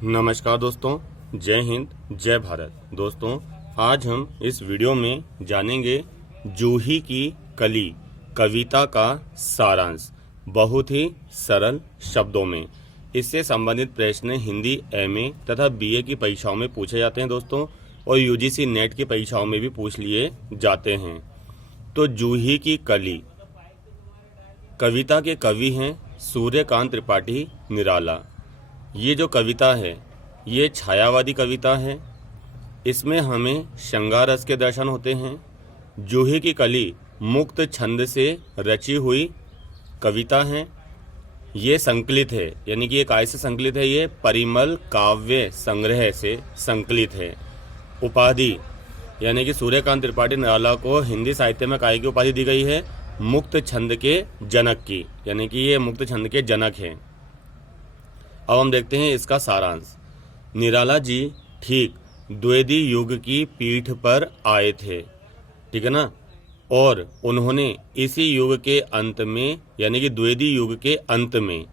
नमस्कार दोस्तों, जय हिंद, जय भारत। दोस्तों, आज हम इस वीडियो में जानेंगे जूही की कली कविता का सारांश बहुत ही सरल शब्दों में। इससे संबंधित प्रश्न हिंदी एमए तथा बीए की परीक्षाओं में पूछे जाते हैं दोस्तों, और यूजीसी नेट की परीक्षाओं में भी पूछ लिए जाते हैं। तो जूही की कली कविता के कवि हैं सूर्यकांत त्रिपाठी निराला। ये जो कविता है ये छायावादी कविता है। इसमें हमें श्रृंगार रस के दर्शन होते हैं। जूही की कली मुक्त छंद से रची हुई कविता है। ये संकलित है, यानी कि ये काय से संकलित है? ये परिमल काव्य संग्रह से संकलित है। उपाधि यानी कि सूर्यकांत त्रिपाठी निराला को हिंदी साहित्य में काय की उपाधि दी गई है? मुक्त छंद के जनक की, यानी कि ये मुक्त छंद के जनक हैं। अब हम देखते हैं इसका सारांश। निराला जी ठीक द्विवेदी युग की पीठ पर आए थे, ठीक है ना, और उन्होंने इसी युग के अंत में, यानी कि द्विवेदी युग के अंत में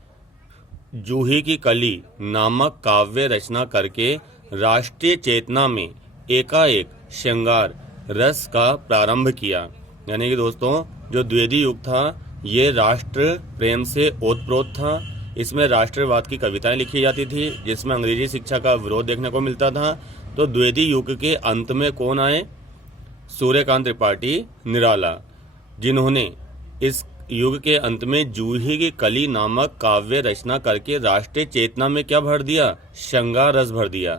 जूही की कली नामक काव्य रचना करके राष्ट्रीय चेतना में एकाएक श्रृंगार रस का प्रारंभ किया। यानी कि दोस्तों, जो द्विवेदी युग था ये राष्ट्र प्रेम से ओतप्रोत था। इसमें राष्ट्रवाद की कविताएं लिखी जाती थी, जिसमें अंग्रेजी शिक्षा का विरोध देखने को मिलता था। तो द्विवेदी युग के अंत में कौन आए? सूर्यकांत त्रिपाठी निराला, जिन्होंने इस युग के अंत में जूही की कली नामक काव्य रचना करके राष्ट्रीय चेतना में क्या भर दिया? श्रृंगार रस भर दिया,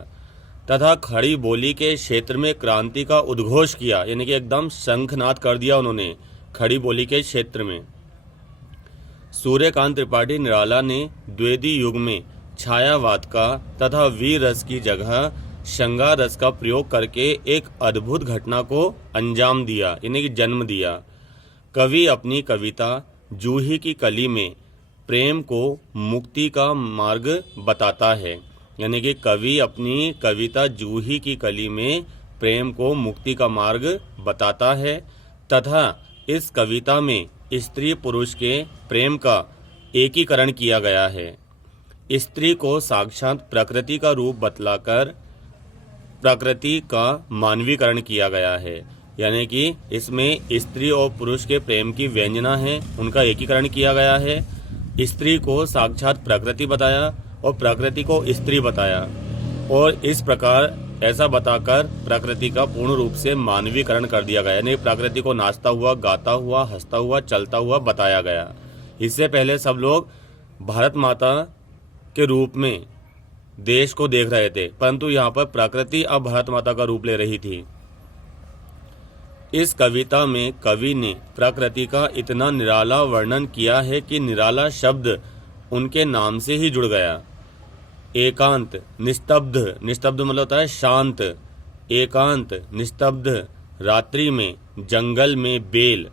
तथा खड़ी बोली के क्षेत्र में क्रांति का उद्घोष किया। यानी कि एकदम शंखनाद कर दिया उन्होंने खड़ी बोली के क्षेत्र में। सूर्यकांत त्रिपाठी निराला ने द्विवेदी युग में छायावाद का तथा वीर रस की जगह श्रृंगार रस का प्रयोग करके एक अद्भुत घटना को अंजाम दिया, यानी कि जन्म दिया। कवि अपनी कविता जूही की कली में प्रेम को मुक्ति का मार्ग बताता है। यानी कि कवि अपनी कविता जूही की कली में प्रेम को मुक्ति का मार्ग बताता है, तथा इस कविता में स्त्री पुरुष के प्रेम का एकीकरण किया गया है। स्त्री को साक्षात प्रकृति का रूप बतलाकर प्रकृति का मानवीकरण किया गया है। यानी कि इसमें स्त्री और पुरुष के प्रेम की व्यंजना है, उनका एकीकरण किया गया है। स्त्री को साक्षात प्रकृति बताया और प्रकृति को स्त्री बताया, और इस प्रकार ऐसा बताकर प्रकृति का पूर्ण रूप से मानवीकरण कर दिया गया। यानी प्रकृति को नाचता हुआ, गाता हुआ, हंसता हुआ, चलता हुआ बताया गया। इससे पहले सब लोग भारत माता के रूप में देश को देख रहे थे, परंतु यहाँ पर प्रकृति अब भारत माता का रूप ले रही थी। इस कविता में कवि ने प्रकृति का इतना निराला वर्णन किया है कि निराला शब्द उनके नाम से ही जुड़ गया। एकांत, निस्तब्ध, निस्तब्ध मतलब होता है शांत। एकांत, निस्तब्ध रात्रि में, जंगल में बेल,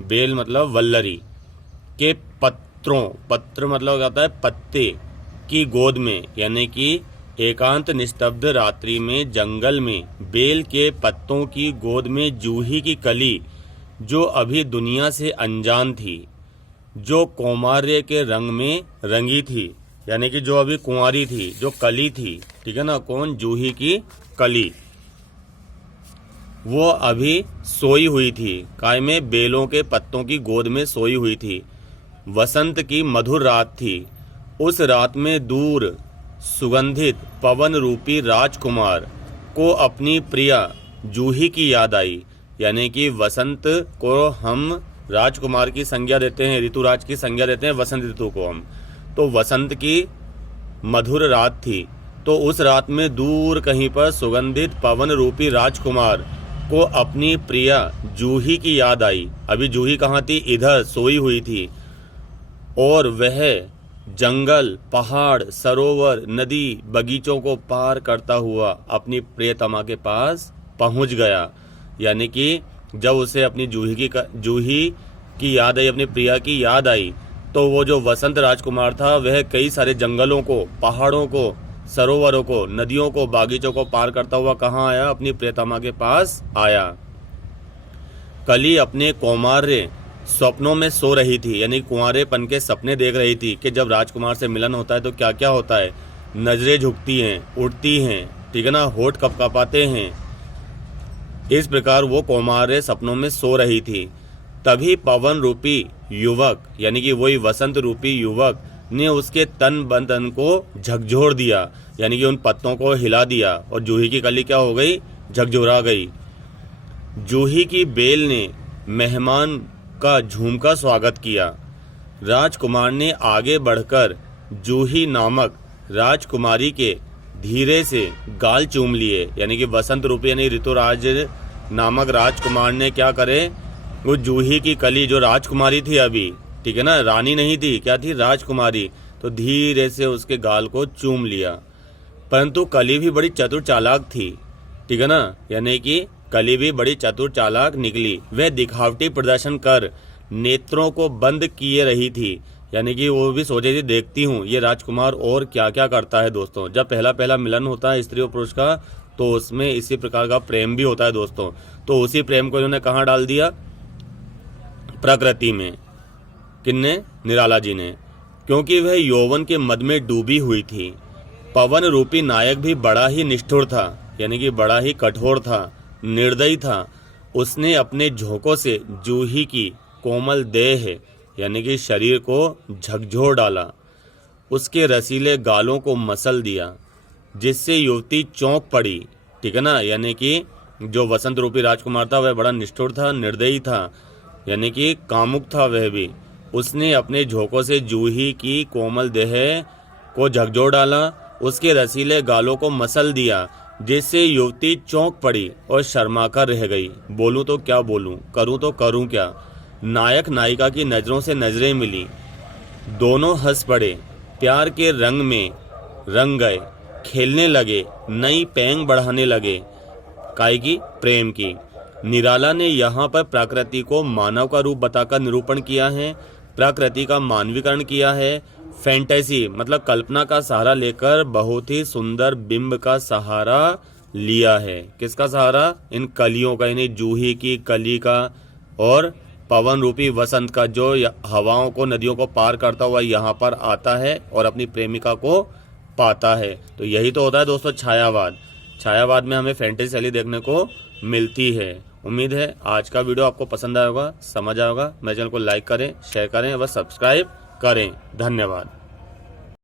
बेल मतलब वल्लरी के पत्रों, पत्र मतलब होता है पत्ते, की गोद में। यानी कि एकांत निस्तब्ध रात्रि में जंगल में बेल के पत्तों की गोद में जूही की कली, जो अभी दुनिया से अनजान थी, जो कौमार्य के रंग में रंगी थी, यानी कि जो अभी कुंवारी थी, जो कली थी, ठीक है ना, कौन? जूही की कली, वो अभी सोई हुई थी। काय में? बेलों के पत्तों की गोद में सोई हुई थी। वसंत की मधुर रात थी। उस रात में दूर सुगंधित पवन रूपी राजकुमार को अपनी प्रिया जूही की याद आई। यानी कि वसंत को हम राजकुमार की संज्ञा देते हैं, ऋतुराज की संज्ञा देते हैं वसंत ऋतु को हम। तो वसंत की मधुर रात थी, तो उस रात में दूर कहीं पर सुगंधित पवन रूपी राजकुमार को अपनी प्रिया जूही की याद आई। अभी जूही कहाँ थी? इधर सोई हुई थी, और वह जंगल, पहाड़, सरोवर, नदी, बगीचों को पार करता हुआ अपनी प्रियतमा के पास पहुंच गया। यानी कि जब उसे अपनी जूही की याद आई, अपनी प्रिया की याद आई, तो वो जो वसंत राजकुमार था वह कई सारे जंगलों को, पहाड़ों को, सरोवरों को, नदियों को, बागीचों को पार करता हुआ कहाँ आया? अपनी प्रियतमा के पास आया। कली अपने कौमार्य स्वप्नों में सो रही थी, यानी कुंवारेपन के सपने देख रही थी कि जब राजकुमार से मिलन होता है तो क्या क्या होता है। नजरें झुकती हैं, उठती हैं, ठीक है ना, होठ कपकपाते हैं। इस प्रकार वो कौमार्य सपनों में सो रही थी। तभी पवन रूपी युवक यानी कि वही वसंत रूपी युवक ने उसके तन बदन को झकझोर दिया, यानी कि उन पत्तों को हिला दिया और जूही की कली क्या हो गई, झकझोरा गई। जूही की बेल ने मेहमान का झूमका स्वागत किया। राजकुमार ने आगे बढ़कर जूही नामक राजकुमारी के धीरे से गाल चूम लिए, यानी कि वसंत रूपी यानी ऋतुराज नामक राजकुमार ने क्या करे, वो जूही की कली जो राजकुमारी थी अभी, ठीक है ना, रानी नहीं थी, क्या थी, राजकुमारी, तो धीरे से उसके गाल को चूम लिया। परंतु कली भी बड़ी चतुर चालाक थी, ठीक है ना, यानी कि कली भी बड़ी चतुर चालाक निकली। वह दिखावटी प्रदर्शन कर नेत्रों को बंद किए रही थी, यानी कि वो भी सोचे थी देखती हूँ ये राजकुमार और क्या क्या करता है। दोस्तों, जब पहला पहला मिलन होता है स्त्री और पुरुष का तो उसमें इसी प्रकार का प्रेम भी होता है दोस्तों। तो उसी प्रेम को इन्होंने कहाँ डाल दिया, प्रकृति में। किन्ने, निराला जी ने, क्योंकि वह यौवन के मद में डूबी हुई थी। पवन रूपी नायक भी बड़ा ही निष्ठुर था, यानी कि बड़ा ही कठोर था, निर्दयी था। उसने अपने झोंकों से जूही की कोमल देह यानी कि शरीर को झकझोर डाला, उसके रसीले गालों को मसल दिया, जिससे युवती चौंक पड़ी, ठीक है ना, यानी कि जो वसंत रूपी राजकुमार था वह बड़ा निष्ठुर था, निर्दयी था, यानी कि कामुक था वह भी। उसने अपने झोंकों से जूही की कोमल देह को झकझोर डाला, उसके रसीले गालों को मसल दिया, जिससे युवती चौंक पड़ी और शर्मा कर रह गई। बोलूं तो क्या बोलूं, करूं तो करूं क्या। नायक नायिका की नजरों से नजरें मिली, दोनों हंस पड़े, प्यार के रंग में रंग गए, खेलने लगे, नई पेंग बढ़ाने लगे, काय की, प्रेम की। निराला ने यहाँ पर प्रकृति को मानव का रूप बताकर निरूपण किया है, प्रकृति का मानवीकरण किया है। फैंटेसी मतलब कल्पना का सहारा लेकर बहुत ही सुंदर बिंब का सहारा लिया है। किसका सहारा, इन कलियों का, यानी जूही की कली का और पवन रूपी वसंत का, जो हवाओं को, नदियों को पार करता हुआ यहाँ पर आता है और अपनी प्रेमिका को पाता है। तो यही तो होता है दोस्तों छायावाद। छायावाद में हमें फैंटेसी शैली देखने को मिलती है। उम्मीद है आज का वीडियो आपको पसंद आया होगा, समझ आया होगा। मेरे चैनल को लाइक करें, शेयर करें व सब्सक्राइब करें। धन्यवाद।